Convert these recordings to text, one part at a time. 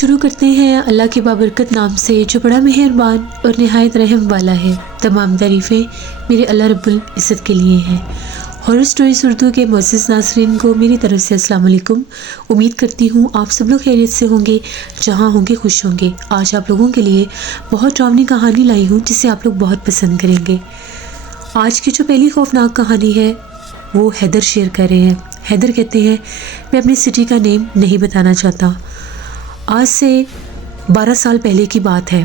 शुरू करते हैं अल्लाह के बाबरकत नाम से जो बड़ा मेहरबान और नहायत रहम वाला है। तमाम तारीफ़ें मेरे अल्लाह रब्बुल इज़्ज़त के लिए हैं। हॉरर स्टोरीज़ उर्दू के मोअज़्ज़िज़ नाज़रीन को मेरी तरफ से अस्सलाम वालेकुम। उम्मीद करती हूँ आप सब लोग खैरियत से होंगे, जहाँ होंगे खुश होंगे। आज आप लोगों के लिए बहुत डरावनी कहानी लाई हूँ जिसे आप लोग बहुत पसंद करेंगे। आज की जो पहली खौफनाक कहानी है वो हैदर शेयर कर रहे हैं। हैदर कहते हैं, मैं अपनी सिटी का नेम नहीं बताना चाहता। आज से 12 साल पहले की बात है।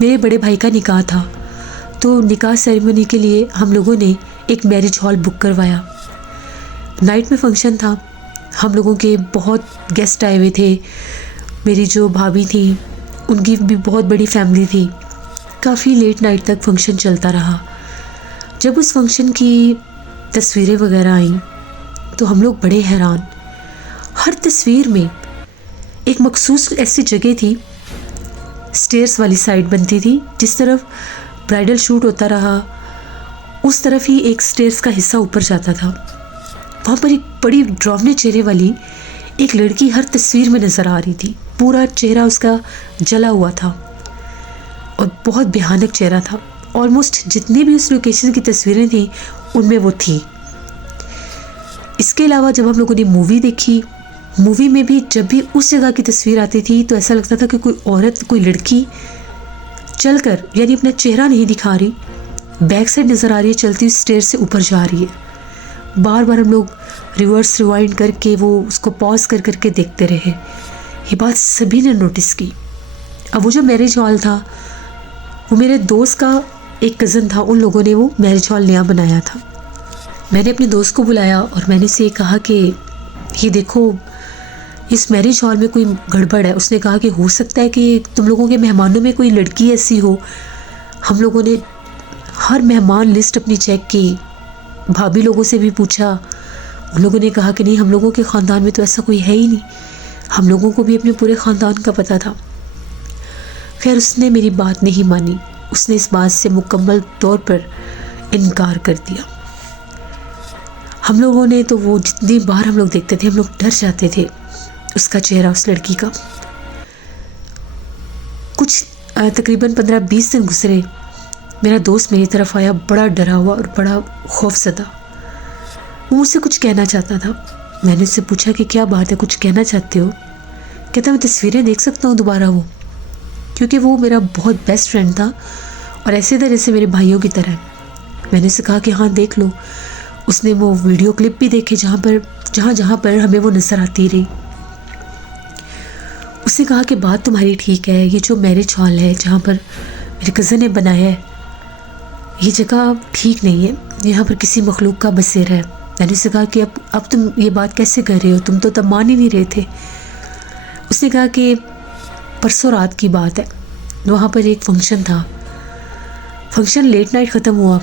मेरे बड़े भाई का निकाह था, तो निकाह सेरेमनी के लिए हम लोगों ने एक मैरिज हॉल बुक करवाया। नाइट में फंक्शन था। हम लोगों के बहुत गेस्ट आए हुए थे। मेरी जो भाभी थी उनकी भी बहुत बड़ी फैमिली थी। काफ़ी लेट नाइट तक फंक्शन चलता रहा। जब उस फंक्शन की तस्वीरें वगैरह आईं तो हम लोग बड़े हैरान। हर तस्वीर में एक मखसूस ऐसी जगह थी, स्टेयर्स वाली साइड बनती थी। जिस तरफ ब्राइडल शूट होता रहा उस तरफ ही एक स्टेयर्स का हिस्सा ऊपर जाता था। वहाँ पर एक बड़ी डरावने चेहरे वाली एक लड़की हर तस्वीर में नज़र आ रही थी। पूरा चेहरा उसका जला हुआ था और बहुत भयानक चेहरा था। ऑलमोस्ट जितनी भी उस लोकेशन की तस्वीरें थी उनमें वो थी। इसके अलावा जब हम लोगों ने मूवी देखी, मूवी में भी जब भी उस जगह की तस्वीर आती थी तो ऐसा लगता था कि कोई औरत, कोई लड़की चलकर, यानी अपना चेहरा नहीं दिखा रही, बैक साइड नज़र आ रही है, चलती हुई स्टेयर से ऊपर जा रही है। बार बार हम लोग रिवर्स रिवाइंड करके वो उसको पॉज कर करके देखते रहे। ये बात सभी ने नोटिस की। अब वो जो मैरिज हॉल था वो मेरे दोस्त का एक कज़न था, उन लोगों ने वो मैरिज हॉल नया बनाया था। मैंने अपने दोस्त को बुलाया और मैंने उसे कहा कि ये देखो, इस मैरिज हॉल में कोई गड़बड़ है। उसने कहा कि हो सकता है कि तुम लोगों के मेहमानों में कोई लड़की ऐसी हो। हम लोगों ने हर मेहमान लिस्ट अपनी चेक की, भाभी लोगों से भी पूछा। उन लोगों ने कहा कि नहीं, हम लोगों के ख़ानदान में तो ऐसा कोई है ही नहीं। हम लोगों को भी अपने पूरे ख़ानदान का पता था। खैर, उसने मेरी बात नहीं मानी। उसने इस बात से मुकम्मल तौर पर इनकार कर दिया। हम लोगों ने तो वो जितनी बार हम लोग देखते थे हम लोग डर जाते थे उसका चेहरा, उस लड़की का। कुछ तकरीबन 15-20 दिन गुजरे। मेरा दोस्त मेरी तरफ आया, बड़ा डरा हुआ और बड़ा खौफज़दा। वो मुझसे कुछ कहना चाहता था। मैंने उससे पूछा कि क्या बात है, कुछ कहना चाहते हो? कहता, मैं तस्वीरें देख सकता हूँ दोबारा वो, क्योंकि वो मेरा बहुत बेस्ट फ्रेंड था और ऐसे तरह से मेरे भाइयों की तरह। मैंने उससे कहा कि हाँ देख लो। उसने वो वीडियो क्लिप भी देखे जहाँ पर हमें वो नज़र आती रही। उसने कहा कि बात तुम्हारी ठीक है, ये जो मैरिज हॉल है जहाँ पर मेरे कज़न ने बनाया है, ये जगह ठीक नहीं है। यहाँ पर किसी मखलूक का बसेरा है। मैंने उससे कहा कि अब तुम ये बात कैसे कर रहे हो, तुम तो तब मान ही नहीं रहे थे। उसने कहा कि परसों रात की बात है, वहाँ पर एक फंक्शन था। फंक्शन लेट नाइट ख़त्म हुआ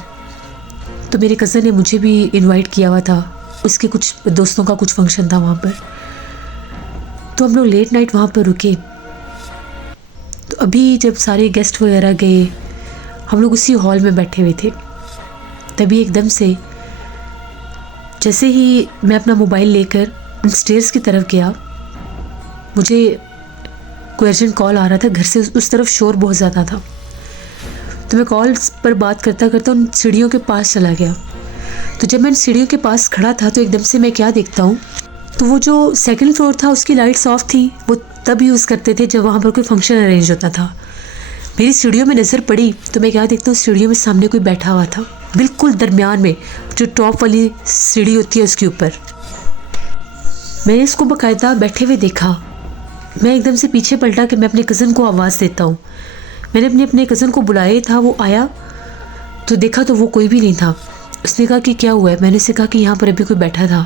तो मेरे कज़न ने मुझे भी इनवाइट किया हुआ था। उसके कुछ दोस्तों का कुछ फंक्शन था वहाँ पर। तो हम लोग लेट नाइट वहाँ पर रुके। तो अभी जब सारे गेस्ट वगैरह गए, हम लोग उसी हॉल में बैठे हुए थे। तभी एकदम से जैसे ही मैं अपना मोबाइल लेकर उन स्टेयर्स की तरफ गया, मुझे कोई अर्जेंट कॉल आ रहा था घर से। उस तरफ शोर बहुत ज़्यादा था। तो मैं कॉल पर बात करता करता उन सीढ़ियों के पास चला गया। तो जब मैं उन सीढ़ियों के पास खड़ा था तो एकदम से मैं क्या देखता हूँ, तो वो जो सेकंड फ्लोर था उसकी लाइट्स ऑफ थी। वो तब यूज़ करते थे जब वहाँ पर कोई फंक्शन अरेंज होता था। मेरी सीढ़ियों में नज़र पड़ी तो मैं क्या देखता हूँ, सीढ़ियों में सामने कोई बैठा हुआ था, बिल्कुल दरमियान में, जो टॉप वाली सीढ़ी होती है उसके ऊपर। मैंने इसको बाकायदा बैठे हुए देखा। मैं एकदम से पीछे पलटा कि मैं अपने कज़न को आवाज़ देता हूँ। मैंने अपने कज़न को बुलाया था। वो आया तो देखा तो वो कोई भी नहीं था। उसने कहा कि क्या हुआ है? मैंने उससे कहा कि यहाँ पर अभी कोई बैठा था।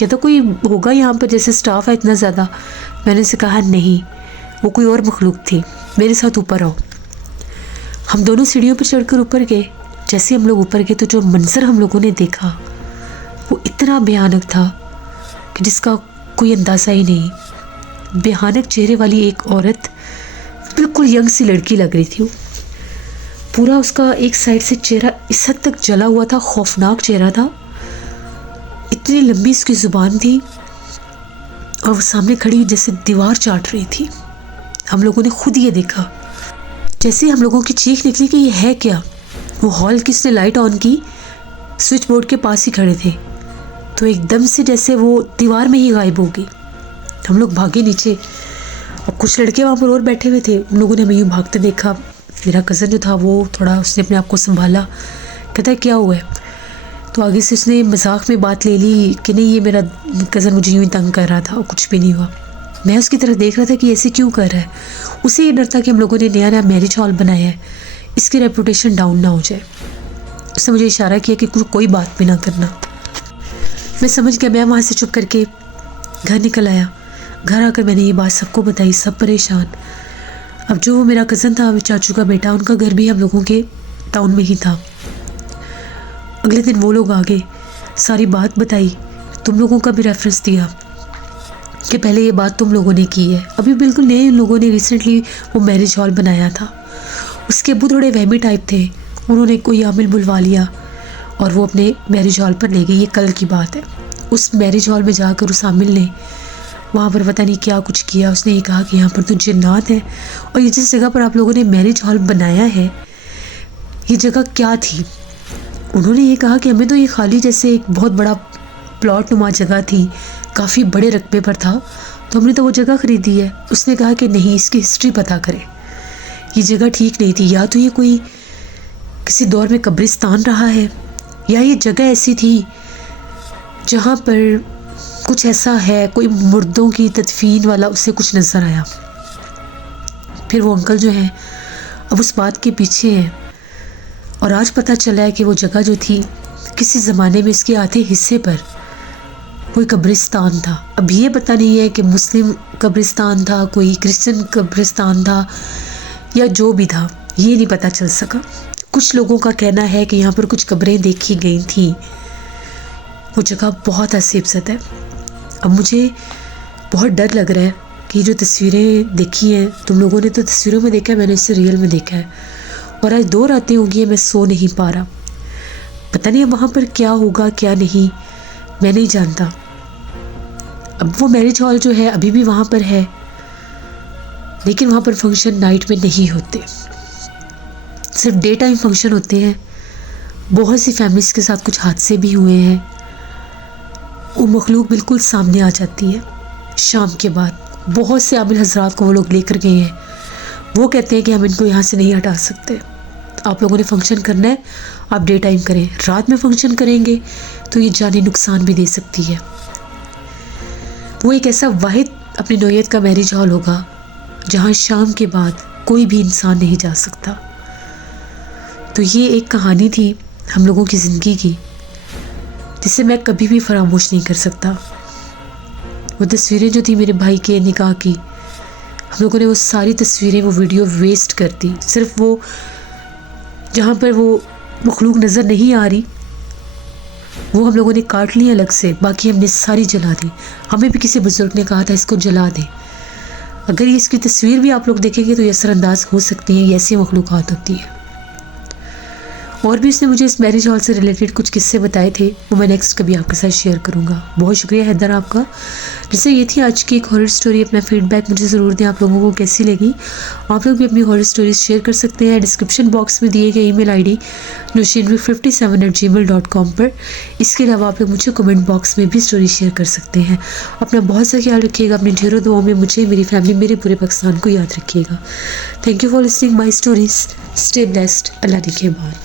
कहता कोई होगा यहाँ पर, जैसे स्टाफ है इतना ज़्यादा। मैंने उससे कहा नहीं, वो कोई और मखलूक थी, मेरे साथ ऊपर आओ। हम दोनों सीढ़ियों पर चढ़कर ऊपर गए। जैसे हम लोग ऊपर गए तो जो मंजर हम लोगों ने देखा वो इतना भयानक था कि जिसका कोई अंदाज़ा ही नहीं। भयानक चेहरे वाली एक औरत, बिल्कुल यंग सी लड़की लग रही थी वो। पूरा उसका एक साइड से चेहरा इस हद तक जला हुआ था, खौफनाक चेहरा था। इतनी लंबी उसकी ज़ुबान थी और वो सामने खड़ी जैसे दीवार चाट रही थी। हम लोगों ने खुद ये देखा। जैसे हम लोगों की चीख निकली कि ये है क्या, वो हॉल की उसने लाइट ऑन की, स्विच बोर्ड के पास ही खड़े थे, तो एकदम से जैसे वो दीवार में ही गायब हो गई। हम लोग भागे नीचे और कुछ लड़के वहाँ पर और बैठे हुए थे, उन लोगों ने हमें यूँ भागते देखा। मेरा कज़न जो था वो थोड़ा उसने अपने आप को संभाला, कहता है क्या हुआ है, तो आगे से उसने मजाक में बात ले ली कि नहीं ये मेरा कज़न मुझे यूँ ही तंग कर रहा था और कुछ भी नहीं हुआ। मैं उसकी तरफ देख रहा था कि ऐसे क्यों कर रहा है। उसे ये डर था कि हम लोगों ने नया नया मैरिज हॉल बनाया है, इसकी रेपुटेशन डाउन ना हो जाए। उसने मुझे इशारा किया कि कोई बात भी ना करना। मैं समझ गया। मैं वहाँ से चुप करके घर निकल आया। घर आकर मैंने ये बात सबको बताई, सब परेशान। अब जो वो मेरा कज़न था, चाचू का बेटा, उनका घर भी हम लोगों के टाउन में ही था। अगले दिन वो लोग आ गए, सारी बात बताई, तुम लोगों का भी रेफरेंस दिया कि पहले ये बात तुम लोगों ने की है। अभी बिल्कुल नए उन लोगों ने रिसेंटली वो मैरिज हॉल बनाया था। उसके अब्बू थोड़े वहमी टाइप थे, उन्होंने कोई आमिल बुलवा लिया और वो अपने मैरिज हॉल पर ले गई। ये कल की बात है। उस मैरिज हॉल में जाकर उस आमिल ने वहाँ पर पता नहीं क्या कुछ किया। उसने ये कहा कि यहाँ पर तो जिन्नात हैं, और ये जिस जगह पर आप लोगों ने मैरिज हॉल बनाया है ये जगह क्या थी। उन्होंने ये कहा कि हमें तो ये खाली जैसे एक बहुत बड़ा प्लॉट नुमा जगह थी, काफ़ी बड़े रकबे पर था, तो हमने तो वो जगह ख़रीदी है। उसने कहा कि नहीं, इसकी हिस्ट्री पता करें, ये जगह ठीक नहीं थी। या तो ये कोई किसी दौर में कब्रिस्तान रहा है, या ये जगह ऐसी थी जहाँ पर कुछ ऐसा है, कोई मुर्दों की तदफीन वाला उसे कुछ नज़र आया। फिर वो अंकल जो हैं अब उस बात के पीछे हैं, और आज पता चला है कि वो जगह जो थी किसी ज़माने में इसके आधे हिस्से पर कोई कब्रिस्तान था। अब ये पता नहीं है कि मुस्लिम कब्रिस्तान था, कोई क्रिश्चियन कब्रिस्तान था, या जो भी था, ये नहीं पता चल सका। कुछ लोगों का कहना है कि यहाँ पर कुछ कब्रें देखी गई थी। वो जगह बहुत अजीब-सा है। अब मुझे बहुत डर लग रहा है कि जो तस्वीरें देखी हैं, तुम लोगों ने तो तस्वीरों में देखा है, मैंने इसे रियल में देखा है, और आज 2 रातें हो गई हैं मैं सो नहीं पा रहा। पता नहीं अब वहाँ पर क्या होगा क्या नहीं, मैं नहीं जानता। अब वो मैरिज हॉल जो है अभी भी वहाँ पर है, लेकिन वहाँ पर फंक्शन नाइट में नहीं होते, सिर्फ डे टाइम फंक्शन होते हैं। बहुत सी फैमिलीज़ के साथ कुछ हादसे भी हुए हैं। वो मखलूक बिल्कुल सामने आ जाती है शाम के बाद। बहुत से आमिल हजरात को वो लोग लेकर गए हैं। वो कहते हैं कि हम इनको यहाँ से नहीं हटा सकते, आप लोगों ने फंक्शन करना है, आप डे टाइम करें। रात में फंक्शन करेंगे तो ये जानी नुकसान भी दे सकती है। वो एक ऐसा वाहिद अपनी नौयत का मैरिज हॉल होगा जहाँ शाम के बाद कोई भी इंसान नहीं जा सकता। तो ये एक कहानी थी हम लोगों की ज़िंदगी की, जिसे मैं कभी भी फरामोश नहीं कर सकता। वो तस्वीरें जो थी मेरे भाई के निकाह की, हम लोगों ने वो सारी तस्वीरें, वो वीडियो वेस्ट कर दी। सिर्फ वो जहाँ पर वो मखलूक नज़र नहीं आ रही वो हम लोगों ने काट ली अलग से, बाकी हमने सारी जला दी। हमें भी किसी बुजुर्ग ने कहा था इसको जला दें। अगर ये इसकी तस्वीर भी आप लोग देखेंगे तो ये असरअंदाज हो सकती है, ये ऐसी मखलूक़ात होती है। और भी उसने मुझे इस मैरिज हॉल से रिलेटेड कुछ किस्से बताए थे, वो मैं नेक्स्ट कभी आपके साथ शेयर करूँगा। बहुत शुक्रिया हैदर आपका। जैसे ये थी आज की एक हॉरर स्टोरी। अपना फीडबैक मुझे ज़रूर दें, आप लोगों को कैसी लगी। आप लोग भी अपनी हॉरर स्टोरीज शेयर कर सकते हैं डिस्क्रिप्शन बॉक्स में दिए गए ईमेल ID nushinvi57@gmail.com पर। इसके अलावा आप लोग मुझे कमेंट बॉक्स में भी स्टोरी शेयर कर सकते हैं। अपना बहुत सा ख्याल रखिएगा, अपनी ढेरों दुआओं में मुझे, मेरी फैमिली, मेरे पूरे पाकिस्तान को याद रखिएगा। Thank you for listening my stories. Stay blessed. Allah निगहबान।